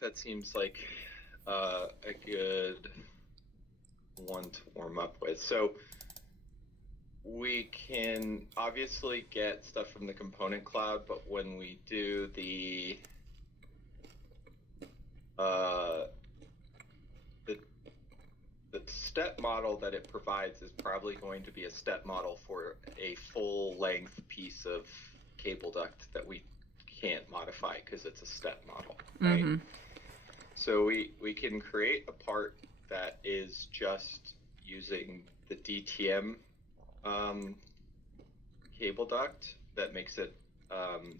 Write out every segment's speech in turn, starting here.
that seems like a good one to warm up with. So we can obviously get stuff from the component cloud, but when we do the step model that it provides is probably going to be a step model for a full length piece of cable duct that we can't modify because it's a step model, right? Mm-hmm. So we can create a part that is just using the DTM cable duct that makes it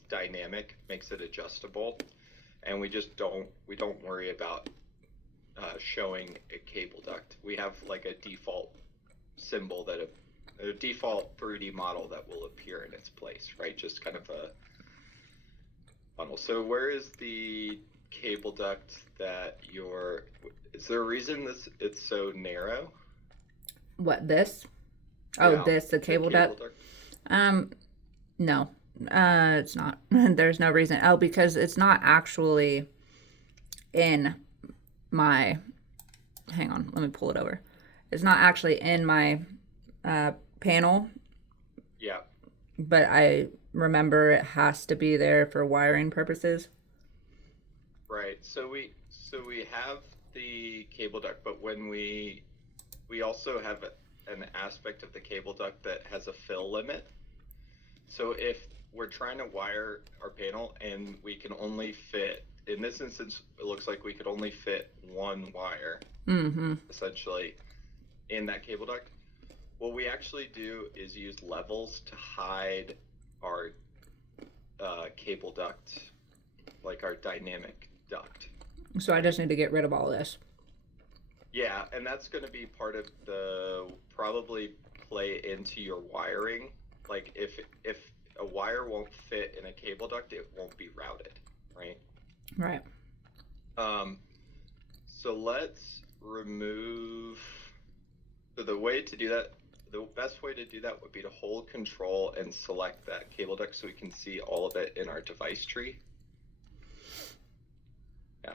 dynamic, makes it adjustable, and we don't worry about showing a cable duct. We have like a default symbol that a default 3D model that will appear in its place, right? Just kind of a funnel. So where is the cable duct that is there a reason it's so narrow? What, this? Oh, Yeah, this, the the cable cable duct? duct. No. It's not. There's no reason. Oh, because it's not actually in my, hang on, let me pull it over. It's not actually in my panel, Yeah, but I remember it has to be there for wiring purposes. right. So we have the cable duct, but when we also have an aspect of the cable duct that has a fill limit. So if we're trying to wire our panel and we can only fit, in this instance, it looks like we could only fit one wire, Mm-hmm. essentially, in that cable duct. What we actually do is use levels to hide our cable duct, like our dynamic duct. So I just need to get rid of all this. Yeah, and that's going to be part of probably play into your wiring. Like if a wire won't fit in a cable duct, it won't be routed, right? Right. Um, so let's remove. So the way to do that, the best way to do that would be to hold control and select that cable duct so we can see all of it in our device tree. Yeah.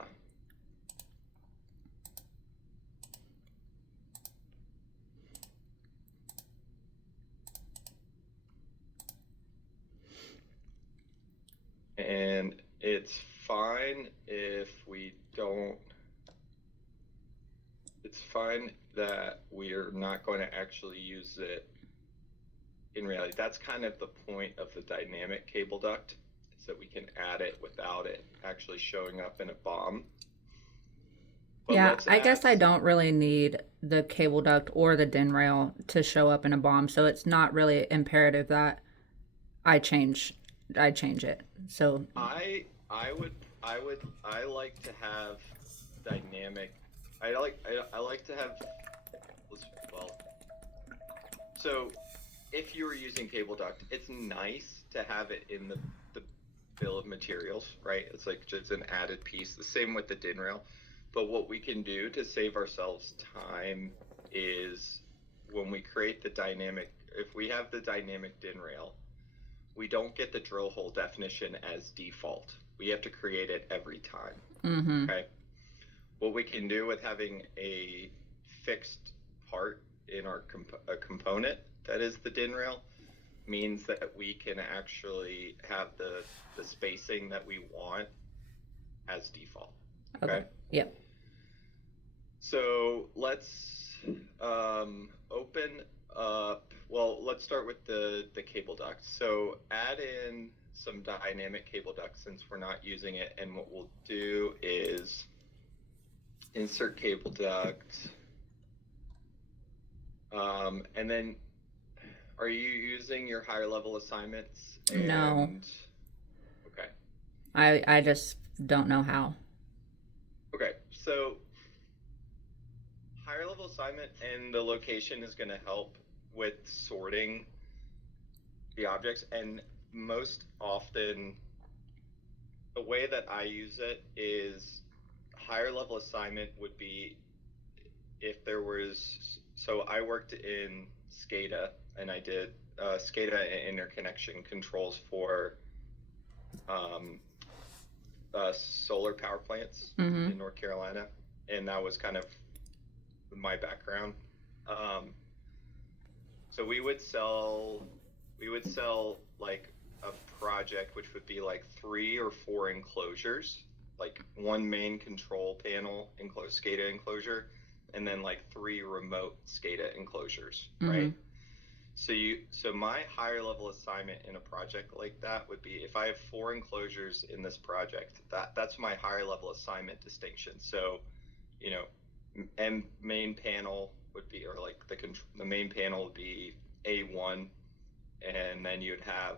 And it's fine if we don't, it's fine that we're not going to actually use it in reality. That's kind of the point of the dynamic cable duct, is that we can add it without it actually showing up in a BOM. But Yeah, let's I add guess I don't really need the cable duct or the DIN rail to show up in a bomb, so it's not really imperative that I change I change it. So I like to have dynamic. I like to have, well, so if you were using cable duct, it's nice to have it in the bill of materials, right? It's like just an added piece. The same with the DIN rail. But what we can do to save ourselves time is when we create the dynamic, if we have the dynamic DIN rail, we don't get the drill hole definition as default. We have to create it every time. mm-hmm. Okay. What we can do with having a fixed part in our a component that is the DIN rail means that we can actually have the spacing that we want as default. Okay. Okay. Yep. So let's open up. Well, let's start with the cable duct. So add in some dynamic cable duct since we're not using it, and what we'll do is insert cable duct. And then, are you using your higher level assignments? No. And okay. I just don't know how. Okay. So higher level assignment and the location is going to help with sorting the objects. And most often, the way that I use it is higher level assignment would be if there was. So I worked in SCADA and I did SCADA interconnection controls for solar power plants Mm-hmm. in North Carolina, and that was kind of my background. Um, so we would sell like a project, which would be like 3 or 4 enclosures, like one main control panel SCADA enclosure, and then like 3 remote SCADA enclosures, Mm-hmm. right? So my higher level assignment in a project like that would be if I have 4 enclosures in this project, that's my higher level assignment distinction. So, you know, and main panel would be, or like the main panel would be A1, and then you'd have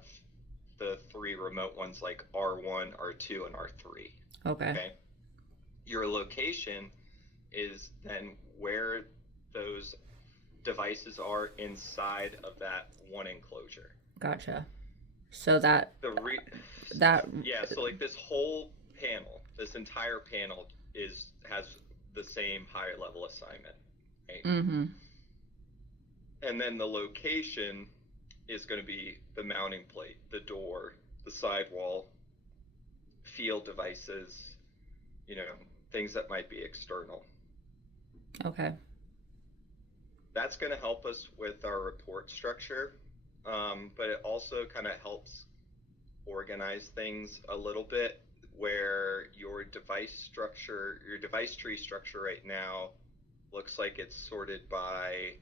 the 3 remote ones like R1, R2, and R3. Okay. Okay. Your location is then where those devices are inside of that one enclosure. Gotcha. So that The re that Yeah, so like this whole panel, this entire panel has the same higher level assignment, right? mm-hmm. And then the location is going to be the mounting plate, the door, the sidewall, field devices, you know, things that might be external. Okay. That's going to help us with our report structure, but it also kind of helps organize things a little bit, where your device tree structure right now looks like it's sorted by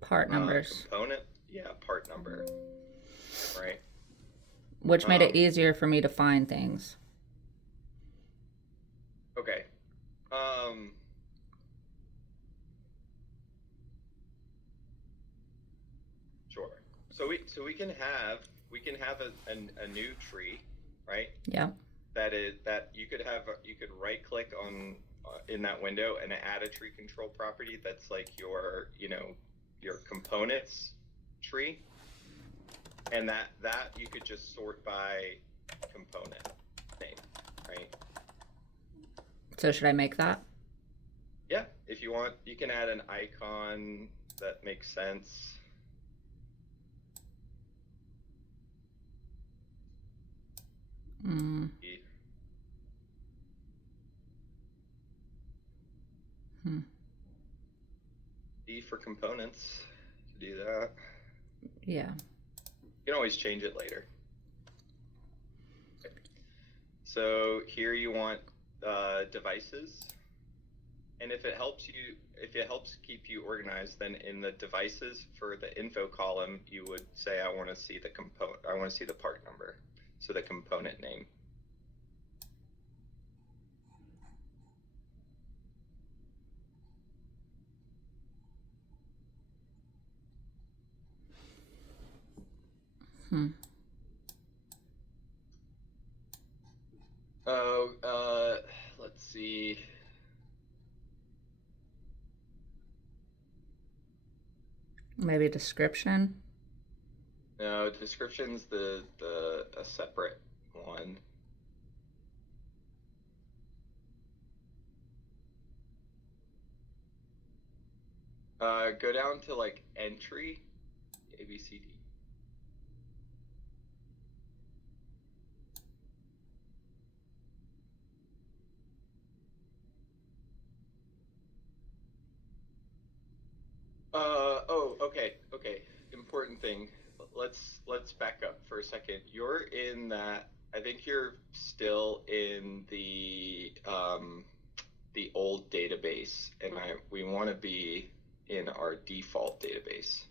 Part numbers, component, yeah, part number, right? which made it Um, easier for me to find things. okay. Um, sure. So we can have a new tree, right? Yeah. That you could right click on in that window and add a tree control property that's like your components tree, and that you could just sort by component name, right? So should I make that? Yeah, if you want, you can add an icon that makes sense. Mm. E Hmm. E for components to do that. Yeah. You can always change it later. Okay. So here you want devices, and if it helps keep you organized, then in the devices for the info column, you would say, I want to see the part number, so the component name. Hmm. Oh, let's see. Maybe a description. No, description's the a separate one. Go down to like entry, A B C D. Okay. Important thing. Let's back up for a second. You're in that. I think you're still in the old database, and we want to be in our default database.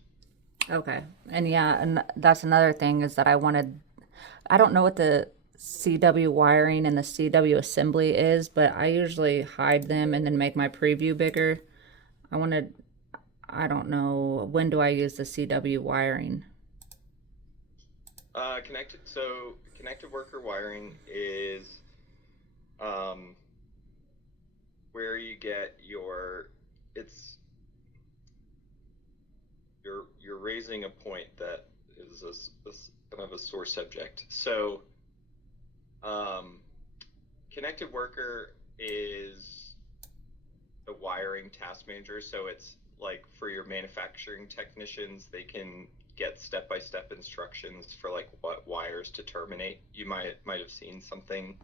Okay. And yeah, and that's another thing is that I don't know what the CW wiring and the CW assembly is, but I usually hide them and then make my preview bigger. I wanted, I don't know, when do I use the CW wiring? Connected worker wiring is um, where you get it's you're raising a point that is a kind of a sore subject. So connected worker is the wiring task manager. So it's like for your manufacturing technicians, they can get step-by-step instructions for like what wires to terminate. You might have seen something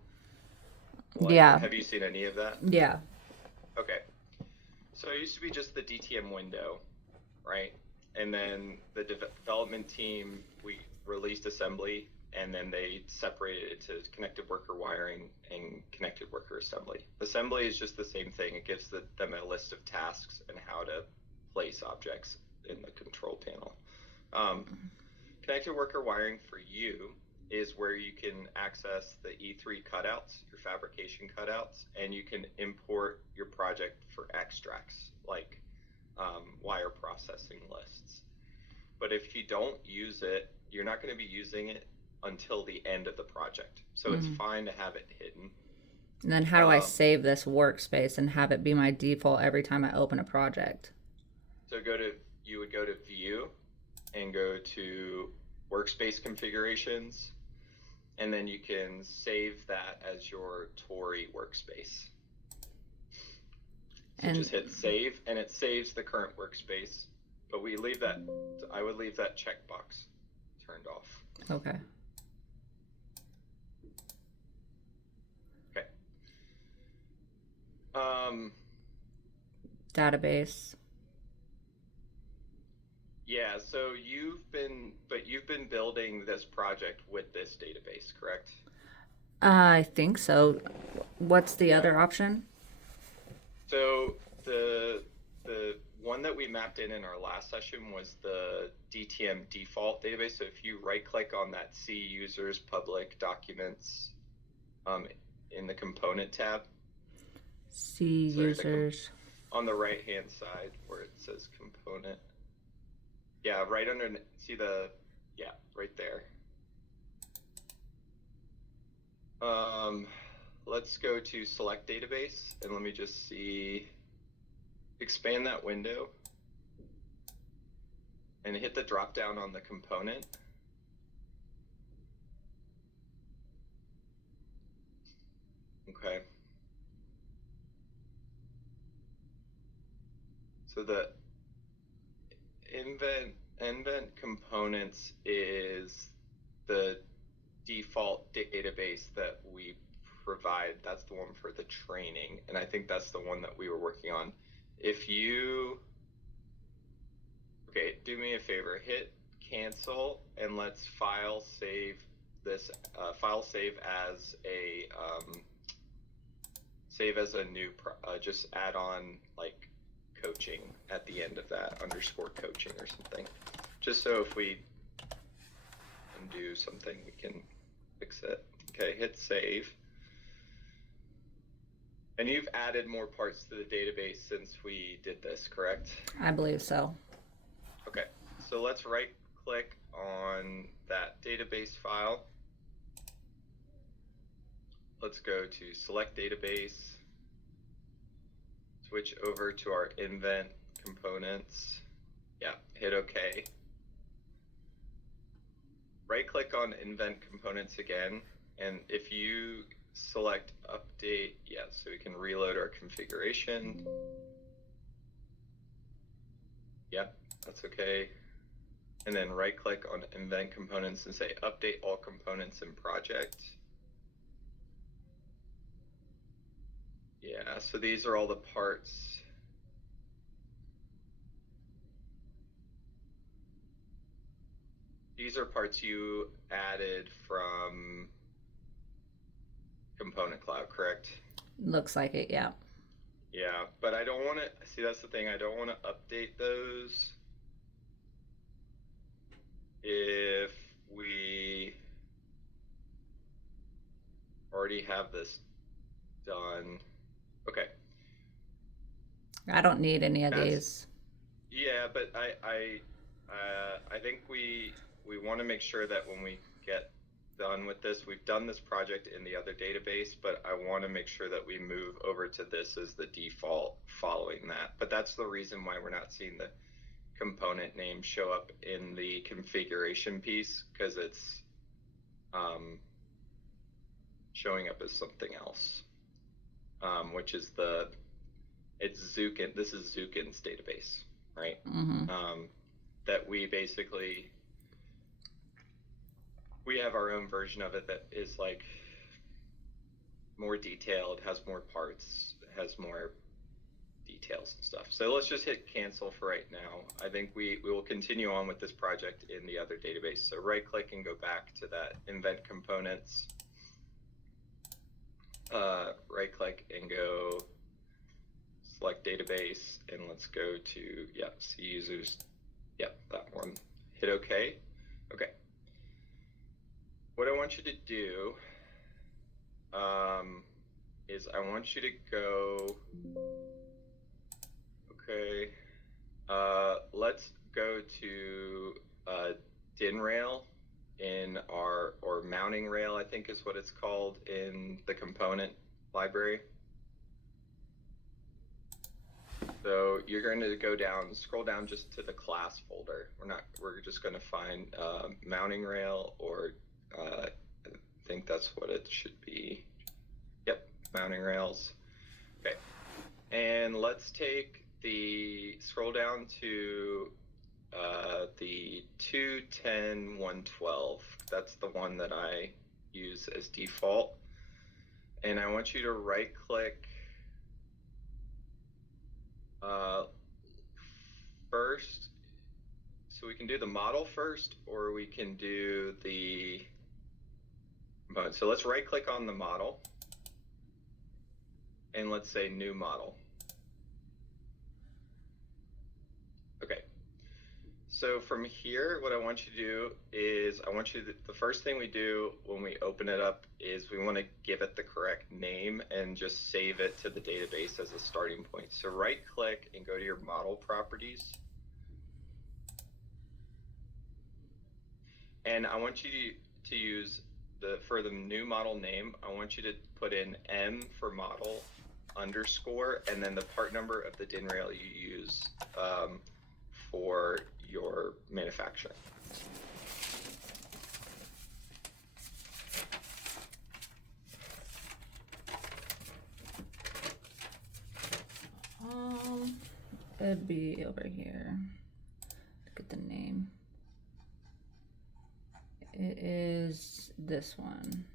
Like, Yeah. have you seen any of that? Yeah. Okay. So it used to be just the DTM window, right? And then the development team, we released assembly, and then they separated it to connected worker wiring and connected worker assembly. Assembly is just the same thing. It gives them a list of tasks and how to place objects in the control panel. Connected worker wiring for you is where you can access the E3 cutouts, your fabrication cutouts, and you can import your project for extracts, like wire processing lists. But if you don't use it, you're not going to be using it until the end of the project. So it's fine to have it hidden. And then how do I save this workspace and have it be my default every time I open a project? So you would go to View and go to Workspace Configurations, and then you can save that as your Tori workspace. So just hit save, and it saves the current workspace. But I would leave that checkbox turned off. Okay. Okay. Database. Yeah, so you've been building this project with this database, correct? I think so. What's the other option? So the one that we mapped in our last session was the DTM default database. So if you right click on that C users public documents in the component tab. C users. On the right hand side where it says component. Yeah, right under, see right there. Let's go to select database, and let me just see, expand that window and hit the drop down on the component. Okay. So the nvent components is the default database that we provide. That's the one for the training, and I think that's the one that we were working on. Do me a favor, hit cancel, and let's file save this as a new just add on like coaching at the end of that, underscore coaching or something, just so if we do something we can fix it. Okay, hit save. And you've added more parts to the database since we did this, correct? I believe so. Okay, so let's right click on that database file. Let's go to select database, switch over to our nvent components. Yeah, hit OK. Right click on nvent components again, and if you select update, so we can reload our configuration. Yep, that's okay. And then right click on nvent components and say update all components in project. Yeah, so these are all the parts. These are parts you added from Component Cloud, correct? Looks like it, yeah. Yeah, but I don't want to, see, that's the thing, I don't want to update those if we already have this done. Okay. I don't need any of these. Yeah, but I think we want to make sure that when we get done with this, we've done this project in the other database, but I want to make sure that we move over to this as the default following that. But that's the reason why we're not seeing the component name show up in the configuration piece, because it's showing up as something else, which is it's Zukin. This is Zukin's database, right? That we basically, we have our own version of it that is like more detailed, has more parts, has more details and stuff. So let's just hit cancel for right now. I think we will continue on with this project in the other database. So right click and go back to that invent components. Right click and go select database, and let's go to, C users. That one. Hit OK. Okay. What I want you to do is I want you to go, okay, let's go to DIN rail in our, or mounting rail, I think is what it's called in the component library. So you're going to go down, scroll down just to the class folder. We're just going to find mounting rail, or I think that's what it should be. Yep, mounting rails. Okay, and let's take scroll down to the 210.112. That's the one that I use as default. And I want you to right click first. So we can do the model first, or we can do the component. So let's right click on the model, and let's say new model. Okay. So from here, what I want you to do is the first thing we do when we open it up is we want to give it the correct name and just save it to the database as a starting point. So right click and go to your model properties. And I want you to use for the new model name, I want you to put in M for model underscore, and then the part number of the DIN rail you use for your manufacturing. It'd be over here. Look at the name. It is this one,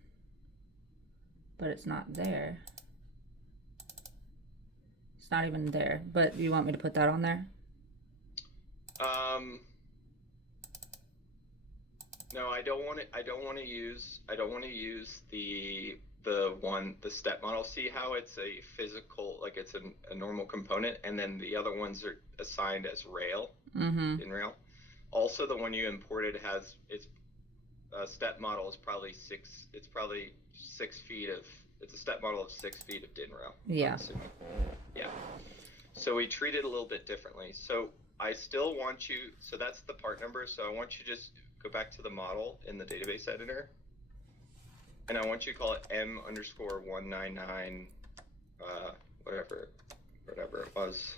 but it's not there. It's not even there, but you want me to put that on there? No, I don't want to use the step model. See how it's a physical, like it's a normal component, and then the other ones are assigned as rail, in rail. Also, the one you imported has its step model is probably it's probably 6 feet of, it's a step model of 6 feet of DIN rail. Yeah. Yeah. So we treat it a little bit differently. So I still want you, so that's the part number. So I want you to just go back to the model in the database editor, and I want you to call it M underscore 199, whatever it was.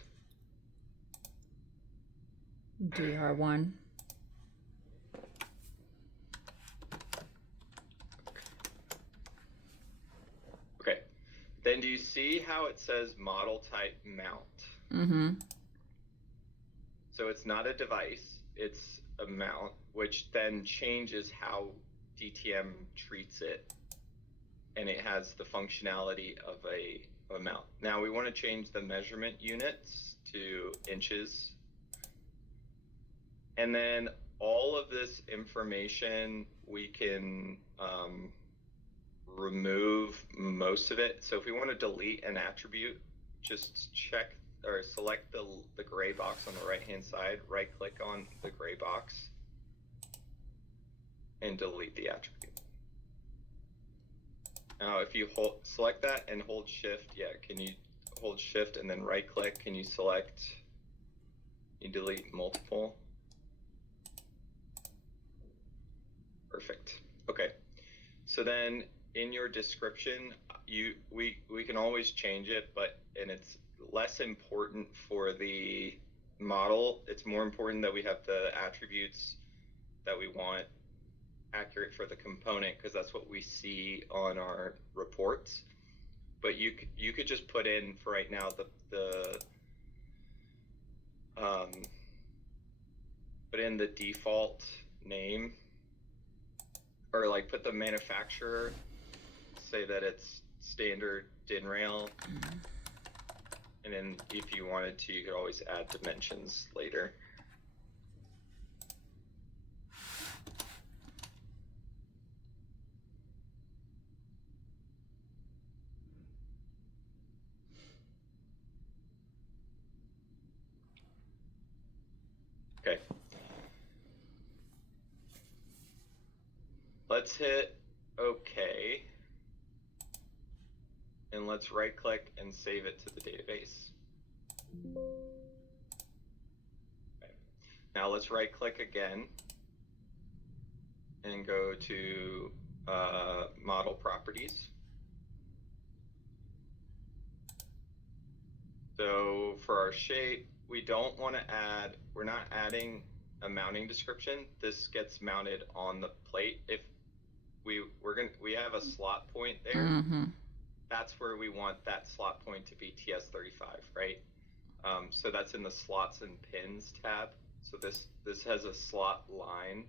DR1. Okay. Then do you see how it says model type mount? So it's not a device, it's a mount, which then changes how DTM treats it, and it has the functionality of a mount. Now we want to change the measurement units to inches, and then all of this information we can remove most of it. So if we want to delete an attribute, just check or select the gray box on the right hand side, right click on the gray box, and delete the attribute. Now if you select that and hold shift, can you hold shift and then right click, can you select, you delete multiple? Perfect. Okay, so then in your description, we can always change it, and it's less important for the model. It's more important that we have the attributes that we want accurate for the component, because that's what we see on our reports. But you could just put in for right now put in the default name, or like put the manufacturer, say that it's standard DIN rail. And then if you wanted to, you could always add dimensions later. Okay. Let's hit OK. And let's right click and save it to the database. Okay. Now let's right click again and go to model properties. So for our shape, we don't want to add, we're not adding a mounting description. This gets mounted on the plate. If we have a slot point there. Mm-hmm. That's where we want that slot point to be TS35, right? So that's in the slots and pins tab. So this has a slot line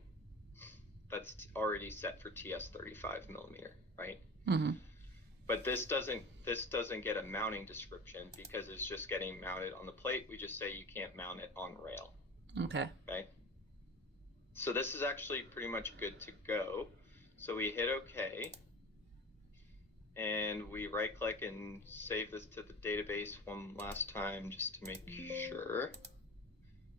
that's already set for TS35 millimeter, right? Mm-hmm. But this doesn't get a mounting description because it's just getting mounted on the plate. We just say you can't mount it on rail. Okay. Okay. So this is actually pretty much good to go. So we hit OK. And we right click and save this to the database one last time just to make sure.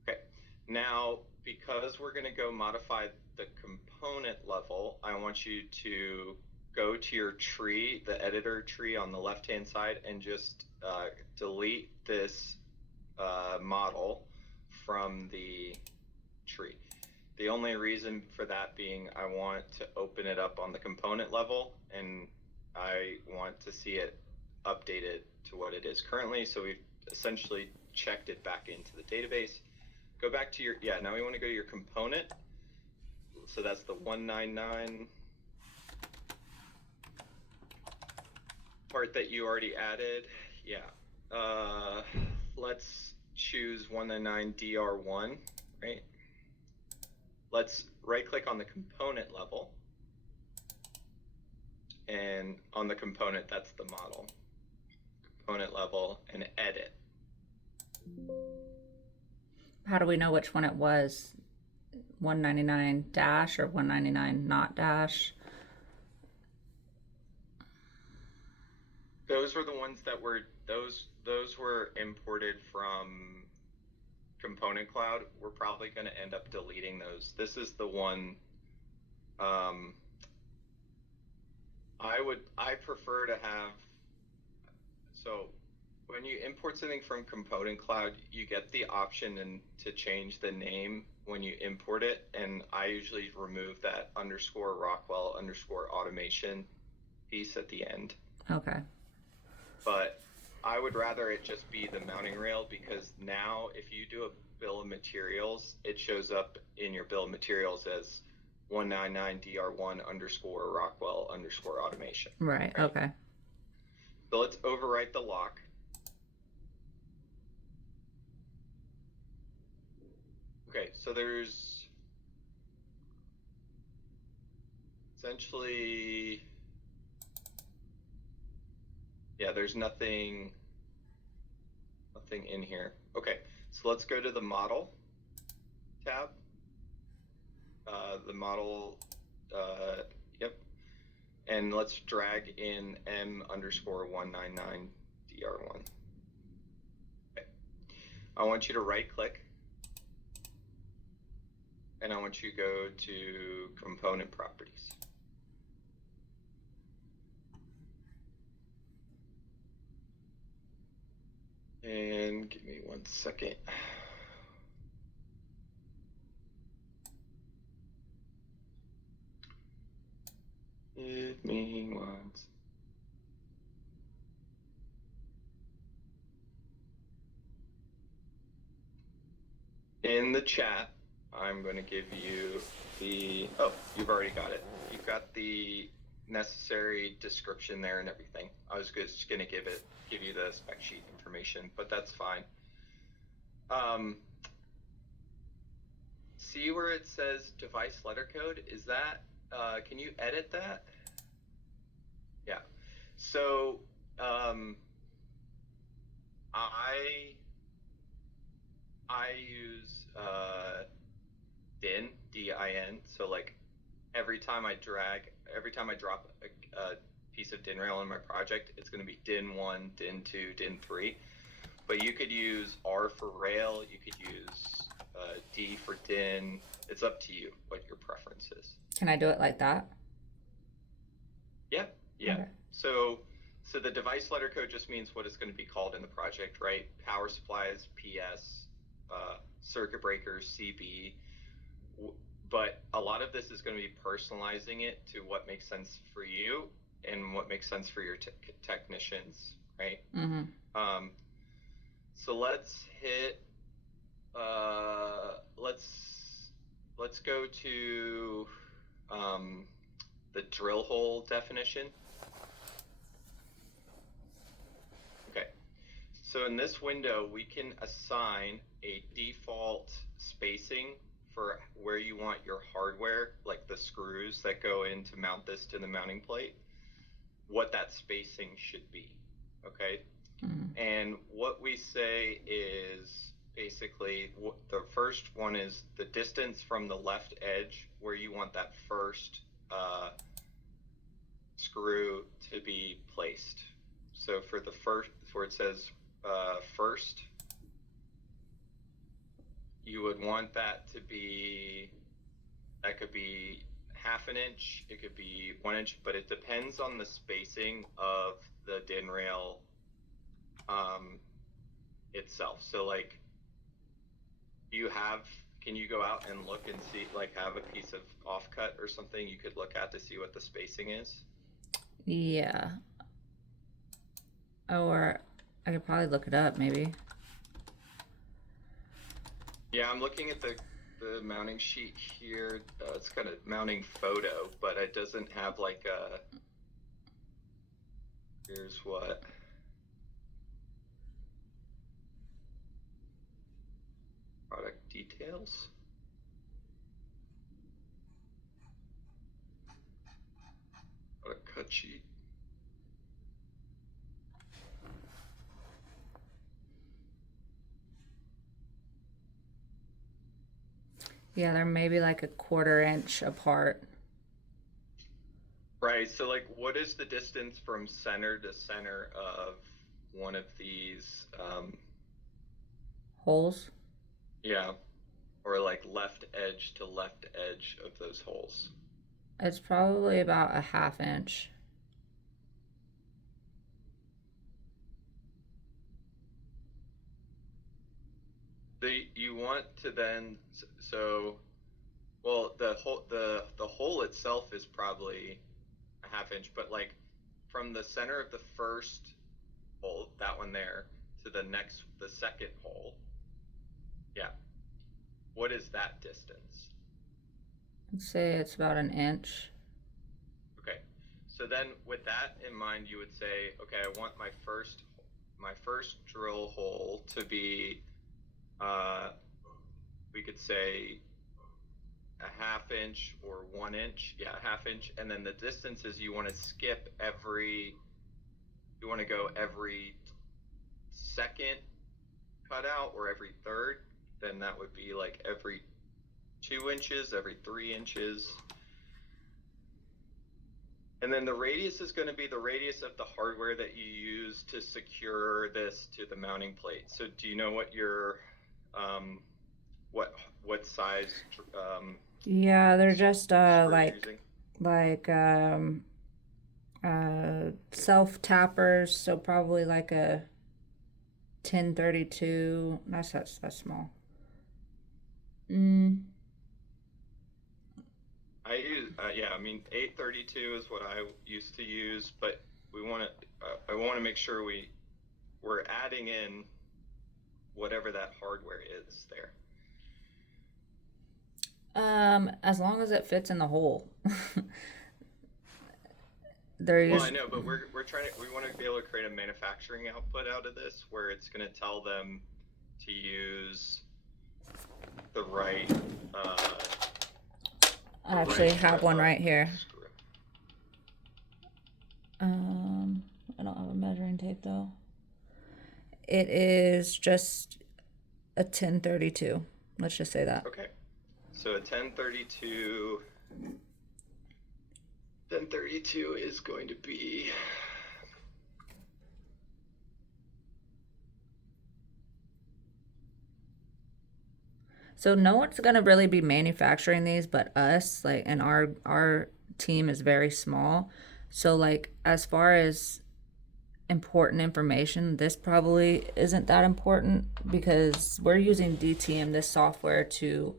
Okay, now because we're going to go modify the component level, I want you to go to your tree, the editor tree on the left hand side, and just delete this model from the tree. The only reason for that being I want to open it up on the component level, and I want to see it updated to what it is currently. So we've essentially checked it back into the database. Go back to your, now we want to go to your component. So that's the 199 part that you already added. Yeah. Let's choose 199 DR1, right? Let's right click on the component level. And on the component, that's the model. Component level and edit. How do we know which one it was? 199 dash or 199 not dash? Those were the ones that were, those were imported from Component Cloud. We're probably going to end up deleting those. This is the one, I prefer to have, so when you import something from Component Cloud, you get the option to change the name when you import it, and I usually remove that _Rockwell_automation piece at the end. Okay. But I would rather it just be the mounting rail, because now if you do a bill of materials, it shows up in your bill of materials as 199 DR1 _Rockwell_automation. Right. Okay. So let's overwrite the lock. Okay, so there's essentially, there's nothing in here. Okay, so let's go to the model tab. The model, and let's drag in M_199 DR1. Okay. I want you to right click, and I want you to go to component properties. And give me 1 second. Give me 1 second. In the chat, I'm going to give you the, you've already got it. You've got the necessary description there and everything. I was just going to give you the spec sheet information, but that's fine. See where it says device letter code? Is that, can you edit that? Yeah. So, I use DIN, DIN. So like every time I drop a piece of DIN rail in my project, it's going to be DIN 1, DIN 2, DIN 3. But you could use R for rail. You could use D for DIN. It's up to you what your preference is. Can I do it like that? Yeah, yeah. Okay. So the device letter code just means what it's going to be called in the project, right? Power supplies, PS, circuit breakers, CB. But a lot of this is going to be personalizing it to what makes sense for you and what makes sense for your technicians, right? Mm-hmm. So let's hit. Let's go to the drill hole definition. Okay. So in this window, we can assign a default spacing for where you want your hardware, like the screws that go in to mount this to the mounting plate, what that spacing should be. Okay. Mm-hmm. And what we say is basically the first one is the distance from the left edge where you want that first screw to be placed. So for the first, where it says first, you would want that to be, that could be half an inch, it could be 1 inch, but it depends on the spacing of the DIN rail itself. So like, can you go out and look and see, like have a piece of offcut or something you could look at to see what the spacing is? Yeah. Or I could probably look it up, maybe. Yeah, I'm looking at the mounting sheet here. It's got a mounting photo, but it doesn't have like a, here's what. Product details. Product cut sheet. Yeah, they're maybe like a 1/4 inch apart. Right, so like what is the distance from center to center of one of these Holes? yeah, or like left edge to left edge of those holes? It's probably about a 1/2 inch. You want to then, so well, the hole itself is probably a 1/2 inch, but like from the center of the first hole, that one there, to the second hole, yeah, what is that distance? I'd say it's about an inch. Okay, so then with that in mind, you would say, okay, I want my first drill hole to be, we could say a 1/2 inch or 1 inch, yeah, a 1/2 inch, and then the distances you want to skip you want to go every second cutout or every third, then that would be like every 2 inches, every 3 inches. And then the radius is going to be the radius of the hardware that you use to secure this to the mounting plate. So do you know what your what size Yeah, they're just screws you're like self tappers, so probably like a 1032. That's small. I use yeah, I mean 832 is what I used to use, but we want to I want to make sure we're adding in whatever that hardware is there. As long as it fits in the hole. Well, I know, but we want to be able to create a manufacturing output out of this where it's going to tell them to use the right I actually have one right here. screw. I don't have a measuring tape though. It is just a 1032. Let's just say that. Okay. So a 1032. 1032 is going to be. So no one's gonna really be manufacturing these but us, like, and our team is very small. So like as far as important information, this probably isn't that important because we're using DTM, this software, to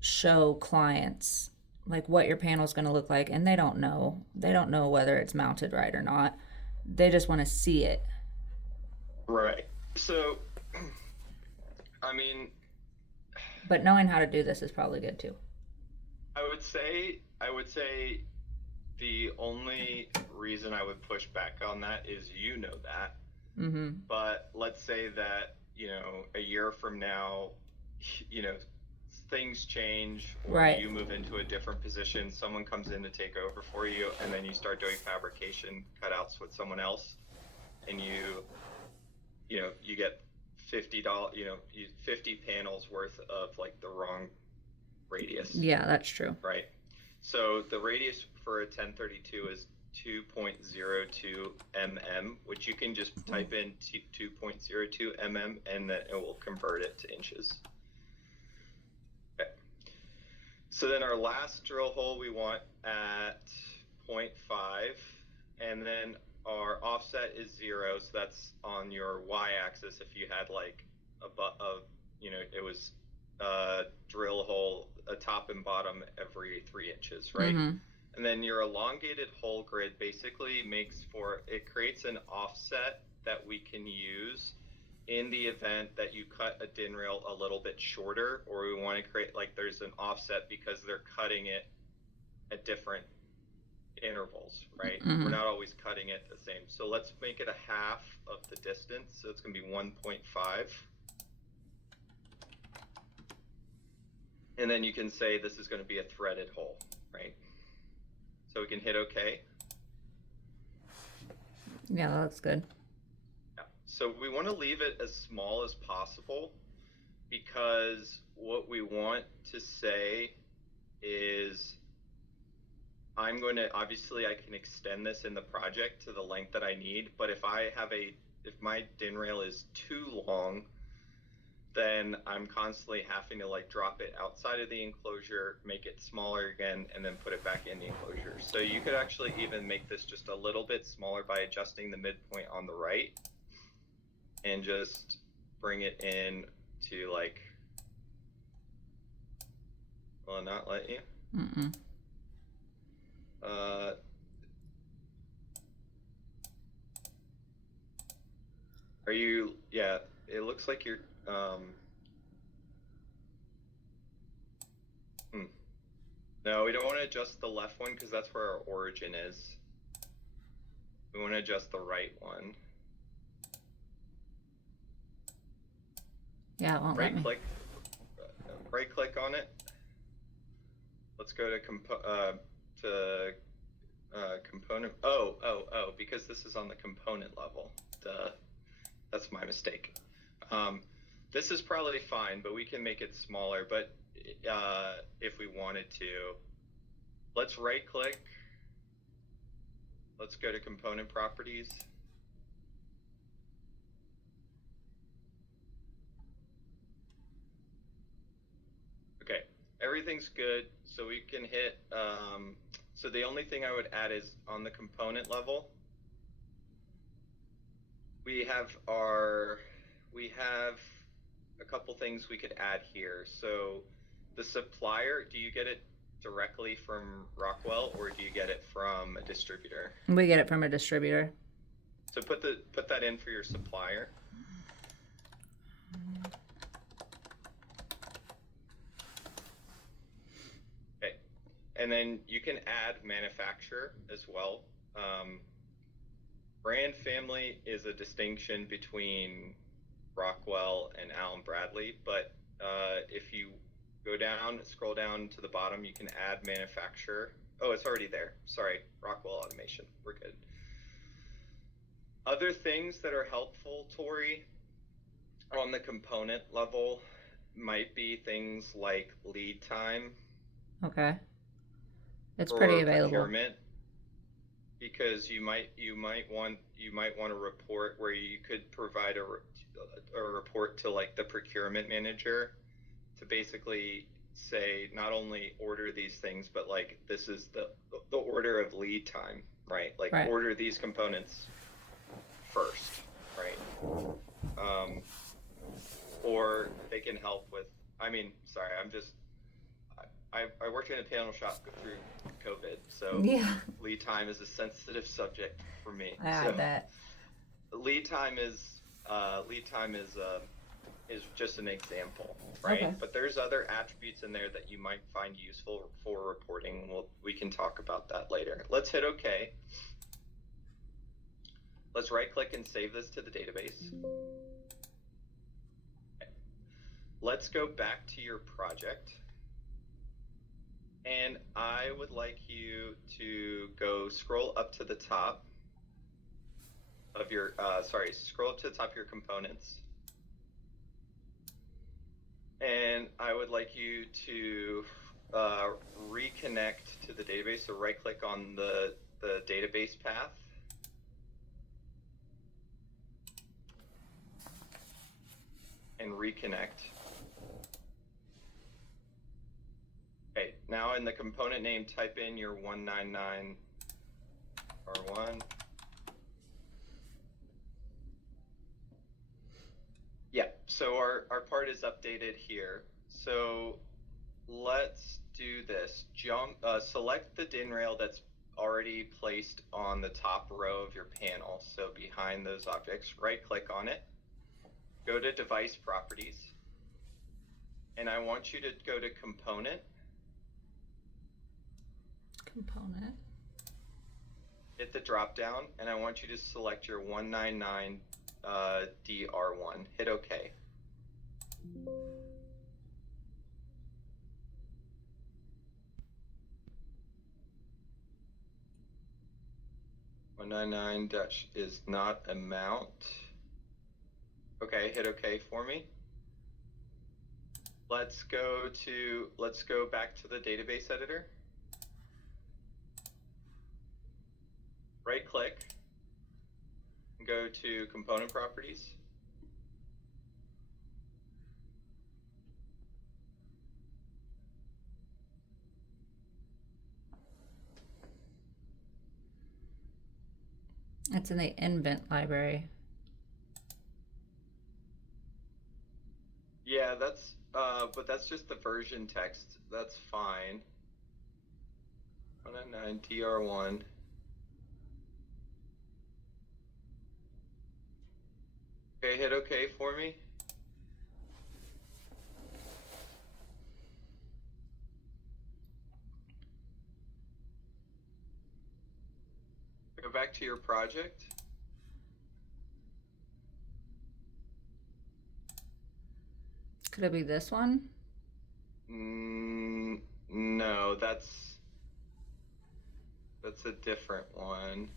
show clients like what your panel is going to look like, and they don't know whether it's mounted right or not. They just want to see it. Right. So I mean, but knowing how to do this is probably good too. I would say the only reason I would push back on that is that. Mm-hmm. But let's say that, a year from now, you know, things change or right. you move into a different position, someone comes in to take over for you, and then you start doing fabrication cutouts with someone else, and you get $50, 50 panels worth of like the wrong radius. Yeah, that's true. Right. So the radius for a 1032 is 2.02 mm, which you can just type in 2.02 mm and then it will convert it to inches. Okay. So then our last drill hole we want at 0.5, and then our offset is 0, so that's on your y-axis. If you had like it was a drill hole, a top and bottom every 3 inches, right? Mm-hmm. And then your elongated hole grid basically creates an offset that we can use in the event that you cut a DIN rail a little bit shorter, or we want to create like there's an offset because they're cutting it at different intervals, right? Mm-hmm. We're not always cutting it the same. So let's make it a half of the distance. So it's going to be 1.5. And then you can say this is going to be a threaded hole, right? So we can hit OK. Yeah, that looks good. Yeah. So we want to leave it as small as possible because what we want to say is obviously I can extend this in the project to the length that I need, but if my DIN rail is too long, then I'm constantly having to like drop it outside of the enclosure, make it smaller again, and then put it back in the enclosure. So you could actually even make this just a little bit smaller by adjusting the midpoint on the right and just bring it in to like, will it not let you? Mm-mm. Are you, yeah, it looks like you're, no, we don't want to adjust the left one because that's where our origin is. We want to adjust the right one. Yeah, it won't let me. Right click on it. Let's go to component. Oh, because this is on the component level. Duh. That's my mistake. This is probably fine, but we can make it smaller. But if we wanted to, let's right click. Let's go to component properties. Okay, everything's good. So we can hit, so the only thing I would add is on the component level, we have a couple things we could add here. So the supplier, do you get it directly from Rockwell or do you get it from a distributor? We get it from a distributor. So put that in for your supplier. Okay, and then you can add manufacturer as well. Brand family is a distinction between Rockwell and Allen Bradley, but if you scroll down to the bottom, you can add manufacturer. Oh, it's already there. Sorry, Rockwell Automation. We're good. Other things that are helpful, Tori, on the component level might be things like lead time Okay. It's for pretty available. procurement, because you might want a report where you could provide a report to like the procurement manager to basically say not only order these things, but like this is the order of lead time, right? Like Right. order these components first, right? Or they can help with. I mean, sorry, I worked in a panel shop through COVID, so Yeah. lead time is a sensitive subject for me. I So bet. lead time is just an example, right? Okay. But there's other attributes in there that you might find useful for reporting. We can talk about that later. Let's hit OK. Let's right click and save this to the database. Okay. Let's go back to your project. And I would like you to go scroll up to the top of your, scroll up to the top of your components. And I would like you to reconnect to the database. So right click on the database path. And reconnect. Okay, now in the component name, type in your 199 R1. Yeah, so our part is updated here. So let's do this. Select the DIN rail that's already placed on the top row of your panel. So behind those objects, right click on it. Go to device properties. And I want you to go to component. Component. Hit the drop down, and I want you to select your 199 DR1. Hit OK. .199 dash is not a mount. Okay, hit OK for me. Let's go back to the database editor. Right click and go to component properties. It's in the invent library. Yeah, but that's just the version text. That's fine. 199 DR1. Okay, hit OK for me. Go back to your project. Could it be this one? No, that's a different one.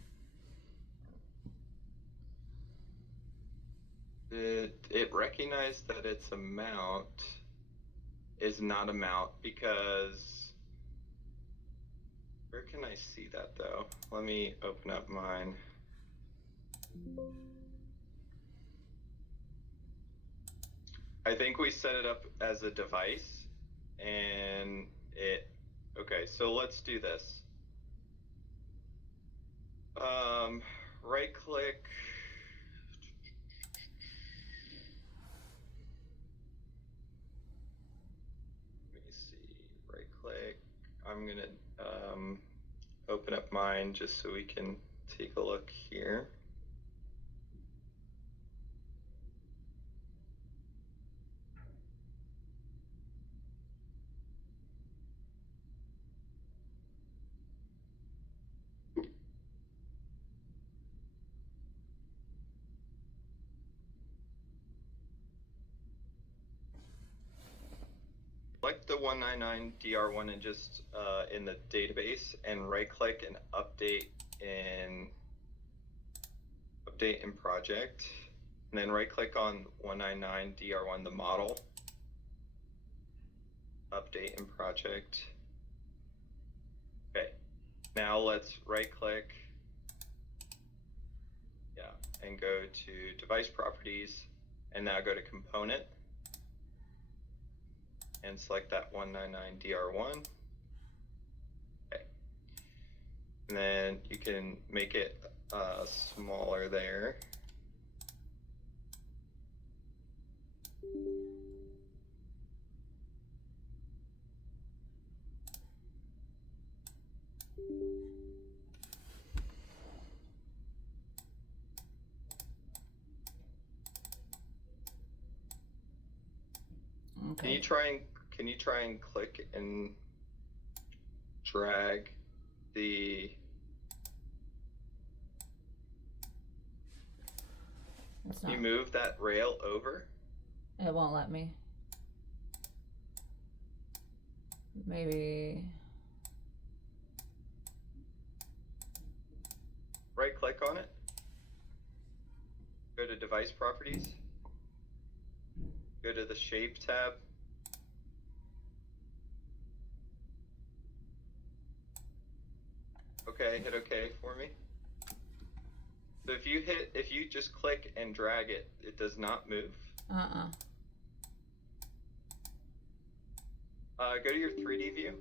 It recognized that it's a mount is not a mount because where can I see that though? Let me open up mine. I think we set it up as a device and okay, so let's do this. Right click. Let me see, right click. I'm gonna open up mine just so we can take a look here. Select the 199 DR1 and just in the database and right click and update update in project, and then right click on 199 DR1, the model. Update in project. Okay, now let's right click, and go to device properties, and now go to component, and select that 199 DR1. Okay, and then you can make it smaller there. Okay. Can you try and click and drag the It's Can not. you move that rail over? It won't let me. Maybe. Right click on it. Go to device properties. Go to the shape tab. Okay, hit OK for me. So if you just click and drag it, it does not move. Go to your 3D view.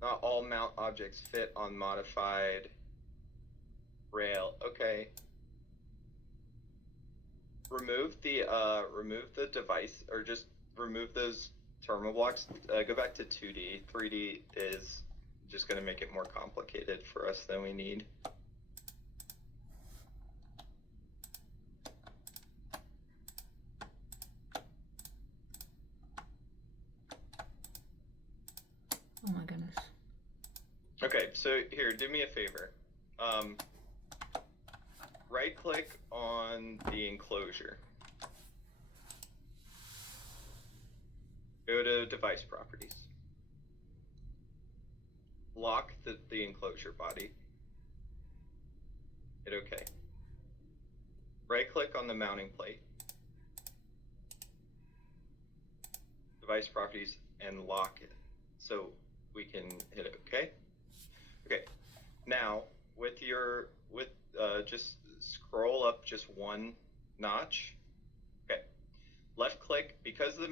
Not all mount objects fit on modified rail. Okay. Remove the device, or just remove those terminal blocks. Go back to 2D. 3D is just going to make it more complicated for us than we need. Oh my goodness. Okay, so here, do me a favor. Right click on the enclosure. Go to device properties. Lock the enclosure body. Hit OK. Right click on the mounting plate. Device properties, and lock it. So we can hit OK. Okay. Now just scroll up just one notch. Okay. Left click, because the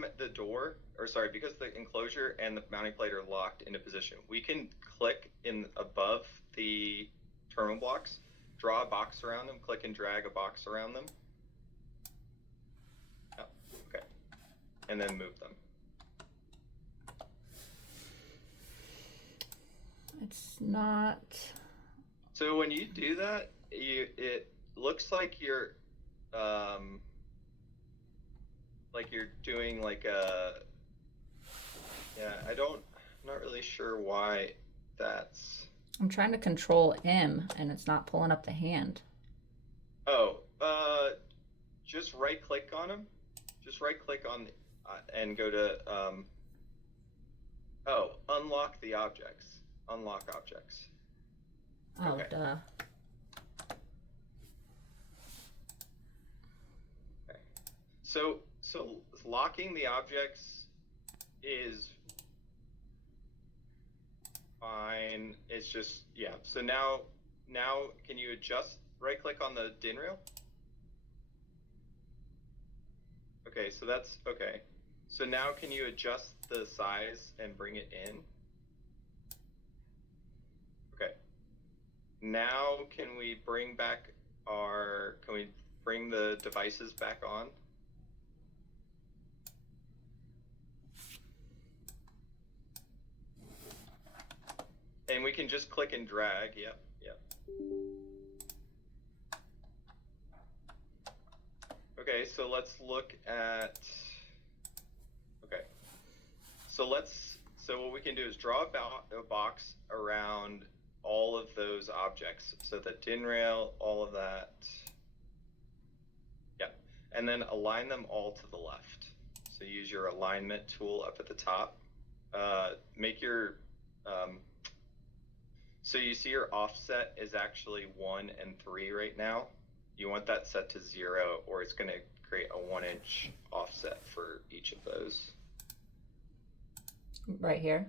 enclosure and the mounting plate are locked into position. We can click in above the terminal blocks, draw a box around them, click and drag a box around them. Oh, okay. And then move them. It's not. So when you do that, it looks like you're doing like a, I'm not really sure why that's. I'm trying to control M and it's not pulling up the hand. Oh, just right click on them. Just right click on and go to unlock the objects. Unlock objects. Oh, Okay. duh. Okay. So locking the objects is fine. It's just, yeah. So now can you adjust, right click on the DIN rail? Okay, so that's okay. So now can you adjust the size and bring it in? Okay. Now can we bring the devices back on? And we can just click and drag. Yep. Okay, so let's look at. Okay, so what we can do is draw a box around all of those objects. So the DIN rail, all of that. Yeah. And then align them all to the left. So use your alignment tool up at the top. Make your, so you see your offset is actually 1 and 3 right now. You want that set to 0, or it's going to create a 1-inch offset for each of those. Right here,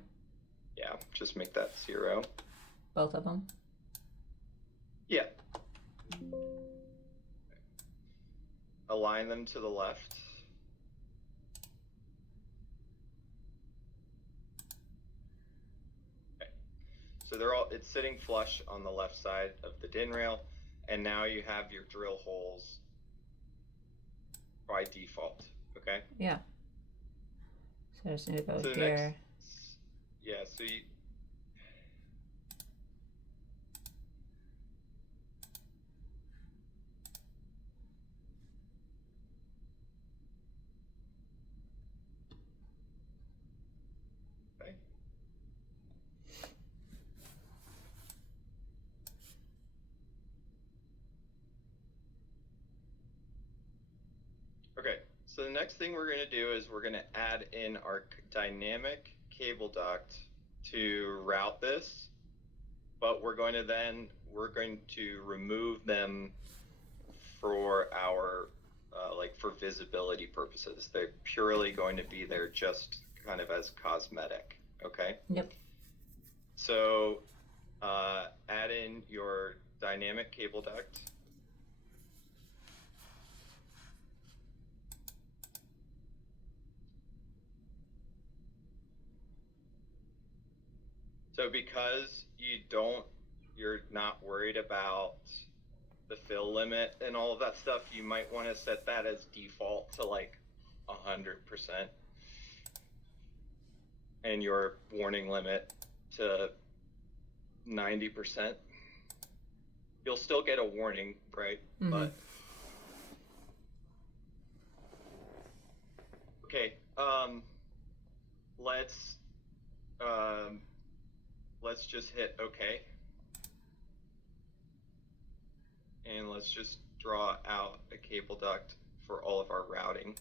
Yeah, just make that 0. both of them. Yeah. Align them to the left. Okay. So they're all, it's sitting flush on the left side of the DIN rail, and now you have your drill holes by default, okay? Yeah. So I just need to go So the here. next, yeah, so you, okay. Okay, so the next thing we're going to do is we're going to add in our dynamic cable duct to route this, but we're going to remove them for our like for visibility purposes. They're purely going to be there just kind of as cosmetic. Okay. Yep. So add in your dynamic cable duct. So because you're not worried about the fill limit and all of that stuff, you might want to set that as default to like 100% and your warning limit to 90%. You'll still get a warning, right? Mm-hmm. But okay, let's just hit OK. And let's just draw out a cable duct for all of our routing.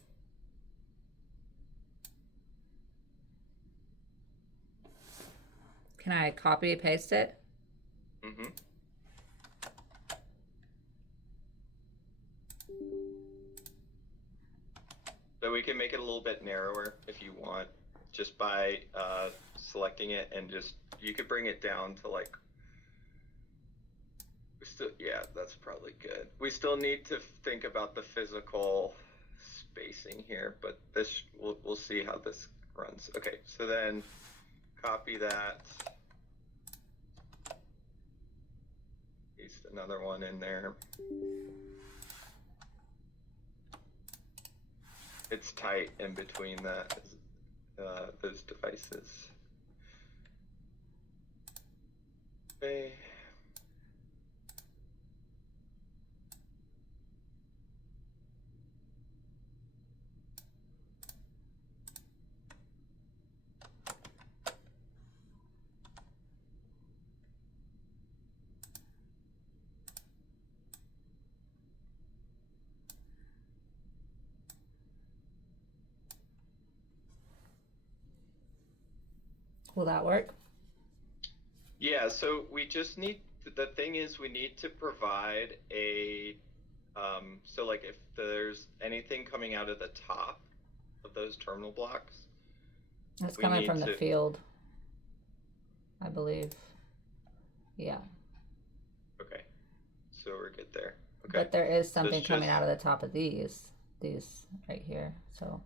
Can I copy paste it? Mm-hmm. So we can make it a little bit narrower if you want, just by selecting it, and just you could bring it down to like. Yeah, that's probably good. We still need to think about the physical spacing here, but this we'll see how this runs. Okay, so then copy that. Paste another one in there. It's tight in between those devices. Okay. Will that work? Yeah, so we just need, the thing is we need to provide a, so like if there's anything coming out of the top of those terminal blocks. It's coming from the field, I believe. Yeah. Okay, so we're good there. Okay. But there is something coming out of the top of these right here, so.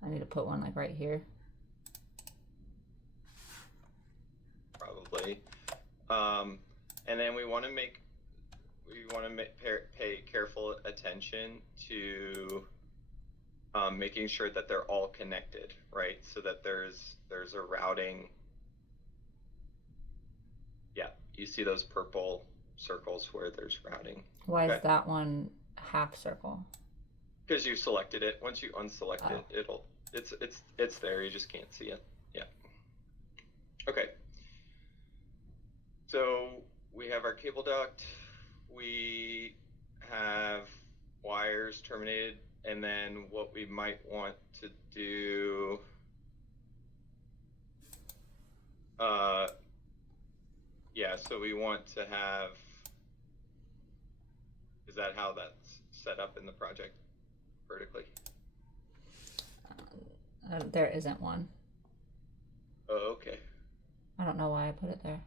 I need to put one like right here. Probably. And then we want to pay careful attention to making sure that they're all connected, right? So that there's a routing. Yeah, you see those purple circles where there's routing. Why is that one half circle? Because you selected it. Once you unselect it, it's there. You just can't see it. Yeah. Okay. So we have our cable duct. We have wires terminated, and then what we might want to do. Yeah. So we want to have. Is that how that's set up in the project vertically? There isn't one. Oh, okay. I don't know why I put it there.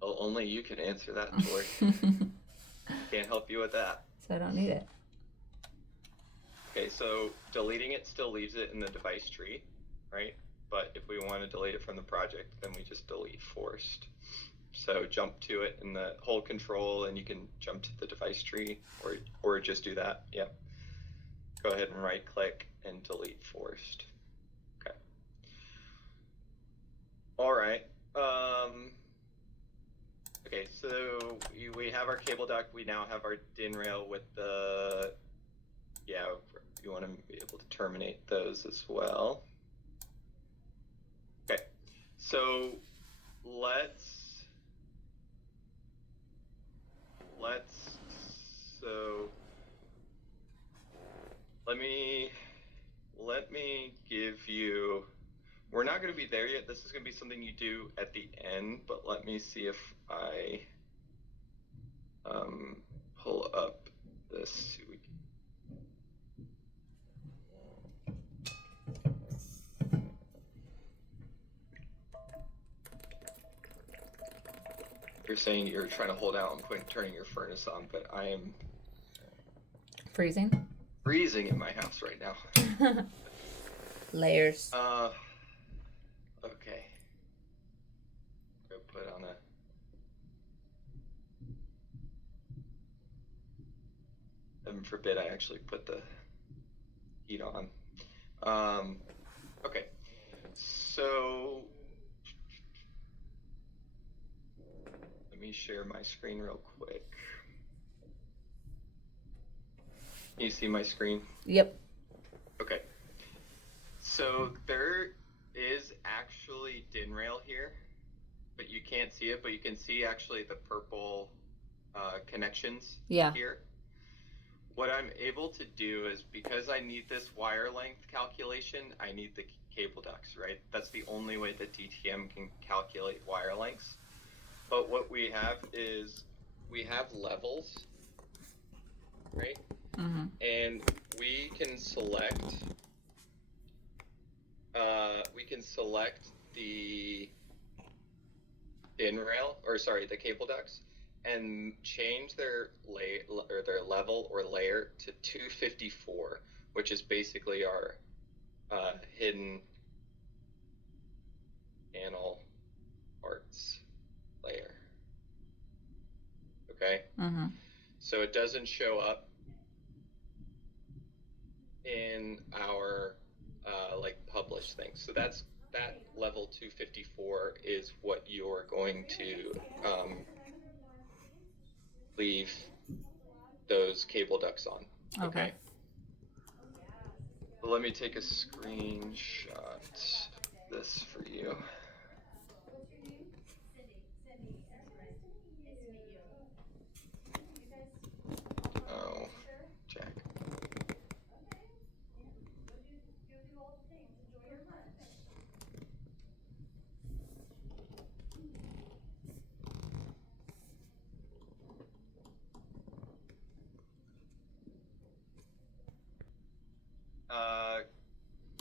Well, only you can answer that, Tori. Can't help you with that. So I don't need it. Okay, so deleting it still leaves it in the device tree, right? But if we want to delete it from the project, then we just delete forced. So jump to it in the hold control, and you can jump to the device tree, or just do that. Yep. Go ahead and right click and delete forced. Okay. All right. Okay, so we have our cable duct. We now have our DIN rail with the, yeah, you want to be able to terminate those as well. Okay, so let me give you, we're not going to be there yet. This is going to be something you do at the end, but let me see if I pull up this. You're saying you're trying to hold out and turning your furnace on, but I am Freezing in my house right now. Layers. Okay. Go put on a. Heaven forbid I actually put the heat on. Okay. So let me share my screen real quick. Can you see my screen? Yep. Okay. So there is actually DIN rail here, but you can't see it, but you can see actually the purple connections here. What I'm able to do is, because I need this wire length calculation, I need the cable ducts, right? That's the only way that DTM can calculate wire lengths. But what we have is we have levels, right? Mm-hmm. And we can select the DIN rail, or sorry, the cable ducts, and change their level or layer to 254, which is basically our hidden panel parts layer. Okay. Mm-hmm. So it doesn't show up in our like published things. So that level 254 is what you're going to leave those cable ducts on. Okay. So let me take a screenshot of this for you. Oh, Jack.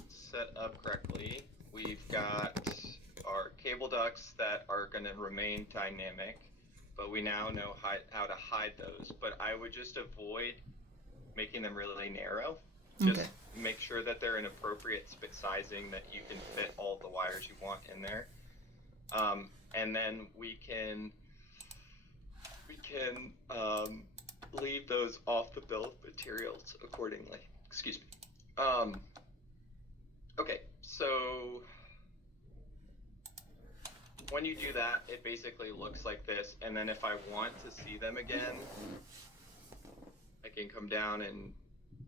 Set up correctly. We've got our cable ducts that are going to remain dynamic, but we now know how to hide those. But I would just avoid making them really narrow. Just make sure that they're an appropriate sizing, that you can fit all the wires you want in there. And then we can leave those off the bill of materials accordingly. Excuse me. Okay, so when you do that, it basically looks like this. And then if I want to see them again, I can come down and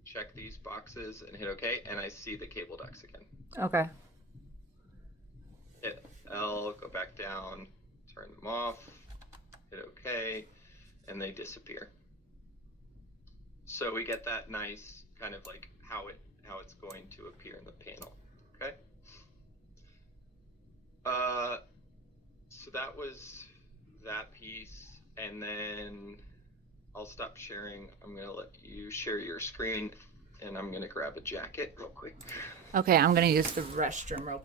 check these boxes and hit OK, and I see the cable ducts again. Okay. hit L, go back down, turn them off, hit OK, and they disappear. So we get that nice kind of like how it's going to appear in the panel. Okay. So that was that piece, and then I'll stop sharing. I'm gonna let you share your screen, and I'm gonna grab a jacket real quick. Okay, I'm gonna use the restroom real quick.